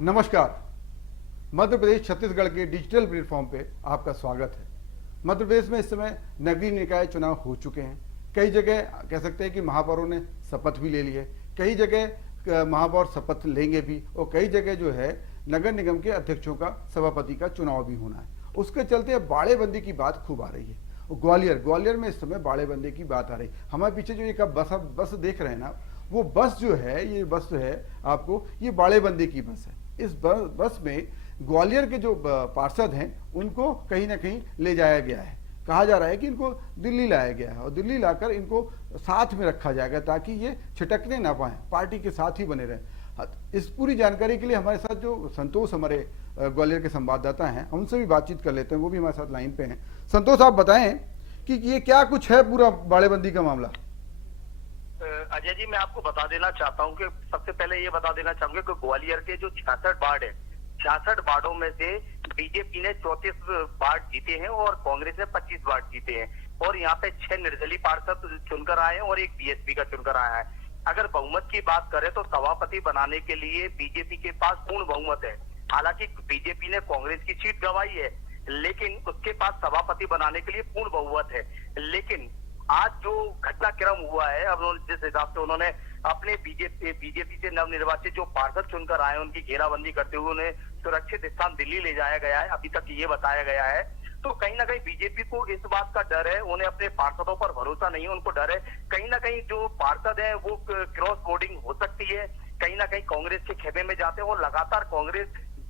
नमस्कार। मध्य प्रदेश छत्तीसगढ़ के digital platform पे आपका स्वागत है। मध्य प्रदेश में इस समय नगरीय निकाय चुनाव हो चुके हैं। कई जगह कह सकते हैं कि महापौरों ने शपथ भी ले ली है, कई जगह महापौर शपथ लेंगे भी, और कई जगह जो है नगर निगम के अध्यक्षों का सभापति का चुनाव भी होना है। उसके चलते बाड़ेबंदी की बात खूब आ रही है। ग्वालियर में इस समय बाड़ेबंदी की बात आ रही है। हमारे पीछे जो एक बस देख रहे हैं ना, वो बस जो है, ये बस जो है आपको, ये बाड़ेबंदी की बस है। इस बस में ग्वालियर के जो पार्षद हैं उनको कहीं ना कहीं ले जाया गया है। कहा जा रहा है कि इनको दिल्ली लाया गया है और दिल्ली लाकर इनको साथ में रखा जाएगा ताकि ये छिटकने ना पाए, पार्टी के साथ ही बने रहे। इस पूरी जानकारी के लिए हमारे साथ जो संतोष, हमारे ग्वालियर के संवाददाता हैं, उनसे भी बातचीत कर लेते हैं। वो भी हमारे साथ लाइन पे हैं। संतोष, आप बताएं कि ये क्या कुछ है पूरा बाड़ेबंदी का मामला। अजय जी, मैं आपको बता देना चाहता हूं कि सबसे पहले ये बता देना चाहूंगा कि ग्वालियर के जो 66 वार्ड है, 66 वार्डों में से बीजेपी ने 34 वार्ड जीते हैं और कांग्रेस ने 25 वार्ड जीते हैं। और यहाँ पे 6 निर्दलीय पार्षद चुनकर आए हैं और एक बीएसपी का चुनकर आया है। अगर बहुमत की बात करें तो सभापति बनाने के लिए बीजेपी के पास पूर्ण बहुमत है। हालांकि बीजेपी ने कांग्रेस की सीट गंवाई है, लेकिन उसके पास सभापति बनाने के लिए पूर्ण बहुमत है। लेकिन आज जो घटनाक्रम हुआ है, अब जिस हिसाब से उन्होंने अपने बीजेपी से नवनिर्वाचित जो पार्षद चुनकर आए उनकी घेराबंदी करते हुए उन्हें सुरक्षित स्थान दिल्ली ले जाया गया है, अभी तक ये बताया गया है। तो कहीं ना कहीं बीजेपी को इस बात का डर है, उन्हें अपने पार्षदों पर भरोसा नहीं है, उनको डर है कहीं ना कहीं जो पार्षद है वो क्रॉस वोटिंग हो सकती है, कहीं ना कहीं कांग्रेस के खेमे में जाते हैं। और लगातार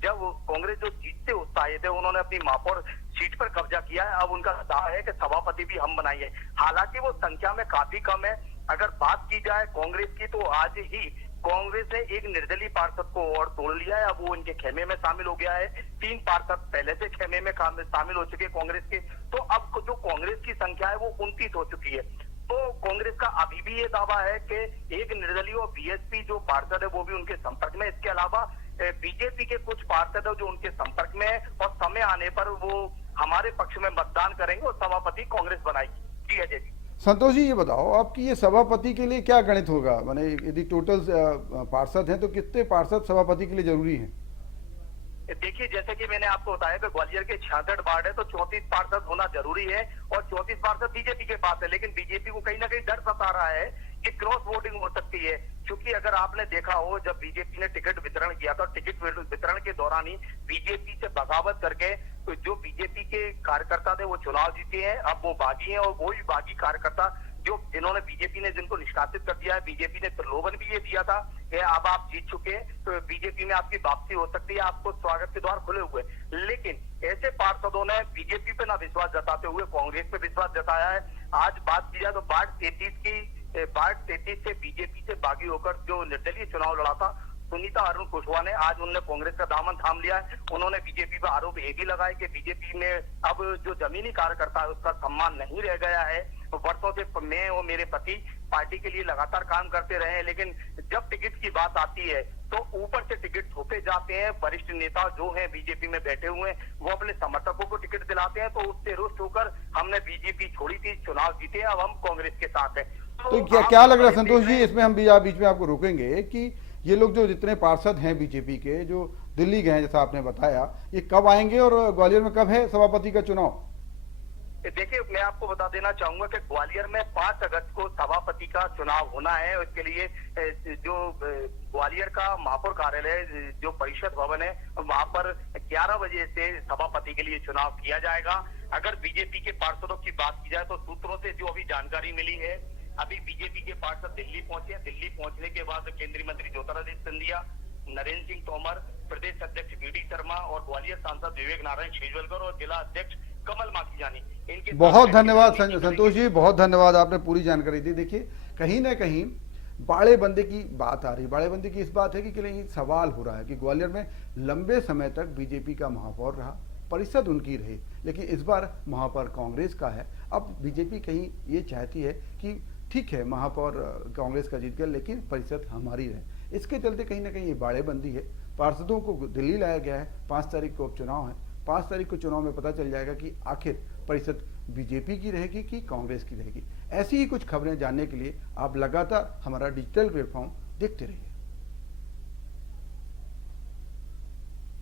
जब कांग्रेस जो जीतते उत्साहित है, उन्होंने अपनी महापौर सीट पर कब्जा किया है। अब उनका दावा है कि सभापति भी हम बनाइए। हालांकि वो संख्या में काफी कम है। अगर बात की जाए कांग्रेस की, तो आज ही कांग्रेस ने एक निर्दलीय पार्षद को और तोड़ लिया है। अब वो इनके खेमे में शामिल हो गया है। 3 पार्षद पहले से खेमे में शामिल हो चुके कांग्रेस के। तो अब जो कांग्रेस की संख्या है वो 29 हो चुकी है। तो कांग्रेस का अभी भी ये दावा है कि एक निर्दलीय और बीएसपी जो पार्षद है वो भी उनके संपर्क में। इसके अलावा बीजेपी के कुछ पार्षद है जो उनके संपर्क में है और समय आने पर वो हमारे पक्ष में मतदान करेंगे और सभापति कांग्रेस बनाएगी। जी अजय जी। संतोष जी, ये बताओ आपकी ये सभापति के लिए क्या गणित होगा? माने यदि टोटल पार्षद हैं तो कितने पार्षद सभापति के लिए जरूरी हैं? देखिए, जैसे कि मैंने आपको बताया कि ग्वालियर के 66 वार्ड है तो 34 पार्षद होना जरूरी है और 34 पार्षद बीजेपी के पास है। लेकिन बीजेपी को कहीं ना कहीं डर सता रहा है कि क्रॉस वोटिंग हो सकती है। क्योंकि अगर आपने देखा हो, जब बीजेपी ने टिकट वितरण किया था, टिकट वितरण के दौरान ही बीजेपी से बगावत करके तो जो बीजेपी के कार्यकर्ता थे वो चुनाव जीते हैं। अब वो बागी हैं और वही बागी कार्यकर्ता जिन्होंने बीजेपी ने जिनको निष्कासित कर दिया है। बीजेपी ने प्रलोभन भी ये दिया था कि अब आप जीत चुके हैं तो बीजेपी में आपकी वापसी हो सकती है, आपको स्वागत के द्वार खुले हुए। लेकिन ऐसे पार्षदों ने बीजेपी पे ना विश्वास जताते हुए कांग्रेस पे विश्वास जताया है। आज बात की जाए तो वार्ड 33 से बीजेपी से बागी होकर जो निर्दलीय चुनाव लड़ा था सुनीता अरुण कुशवाहा ने, आज उन्होंने कांग्रेस का दामन थाम लिया है। उन्होंने बीजेपी पर आरोप ये भी लगाया कि बीजेपी में अब जो जमीनी कार्यकर्ता है उसका सम्मान नहीं रह गया है। तो वर्षों से मैं और मेरे पति पार्टी के लिए लगातार काम करते रहे हैं, लेकिन जब टिकट की बात आती है तो ऊपर से टिकट थोपे जाते हैं। वरिष्ठ नेता जो हैं बीजेपी में बैठे हुए हैं वो अपने समर्थकों को टिकट दिलाते हैं। तो उससे रुष्ट होकर हमने बीजेपी छोड़ी थी, चुनाव जीते, अब हम कांग्रेस के साथ हैं। तो क्या लग रहा है संतोष जी, इसमें हम बीच में आपको रोकेंगे कि ये लोग जो जितने पार्षद हैं बीजेपी के जो दिल्ली गए हैं, जैसा आपने बताया, ये कब आएंगे और ग्वालियर में कब है सभापति का चुनाव? देखिए, मैं आपको बता देना चाहूंगा कि ग्वालियर में 5 अगस्त को सभापति का चुनाव होना है। इसके लिए जो ग्वालियर का महापौर कार्यालय जो परिषद भवन है वहां पर 11 बजे से सभापति के लिए चुनाव किया जाएगा। अगर बीजेपी के पार्षदों की बात की जाए तो सूत्रों से जो अभी जानकारी मिली है, अभी बीजेपी के पार्षद दिल्ली पहुंचे। दिल्ली पहुंचने के बाद केंद्रीय मंत्री ज्योतिरादित्य सिंधिया, नरेंद्र सिंह तोमर, प्रदेश अध्यक्ष वीडी शर्मा और ग्वालियर सांसद विवेक नारायण शेजवलकर और जिला अध्यक्ष कमल माखीजानी, इनके बहुत धन्यवाद संतोष जी, बहुत धन्यवाद, आपने पूरी जानकारी दी। देखिए, कहीं ना कहीं बाड़ेबंदी की बात आ रही। बाड़ेबंदी की इस बात है कि कहीं सवाल हो रहा है कि ग्वालियर में लंबे समय तक बीजेपी का महापौर रहा, परिषद उनकी रही, लेकिन इस बार महापौर कांग्रेस का है। अब बीजेपी कहीं ये चाहती है कि ठीक है महापौर कांग्रेस का जीत गया लेकिन परिषद हमारी रहे। इसके चलते कहीं ना कहीं ये बाड़ेबंदी है। पार्षदों को दिल्ली लाया गया है। 5 तारीख को चुनाव है। 5 तारीख को चुनाव में पता चल जाएगा कि आखिर परिषद बीजेपी की रहेगी कि कांग्रेस की रहेगी। ऐसी ही कुछ खबरें जानने के लिए आप लगातार हमारा डिजिटल प्लेटफॉर्म देखते रहिए।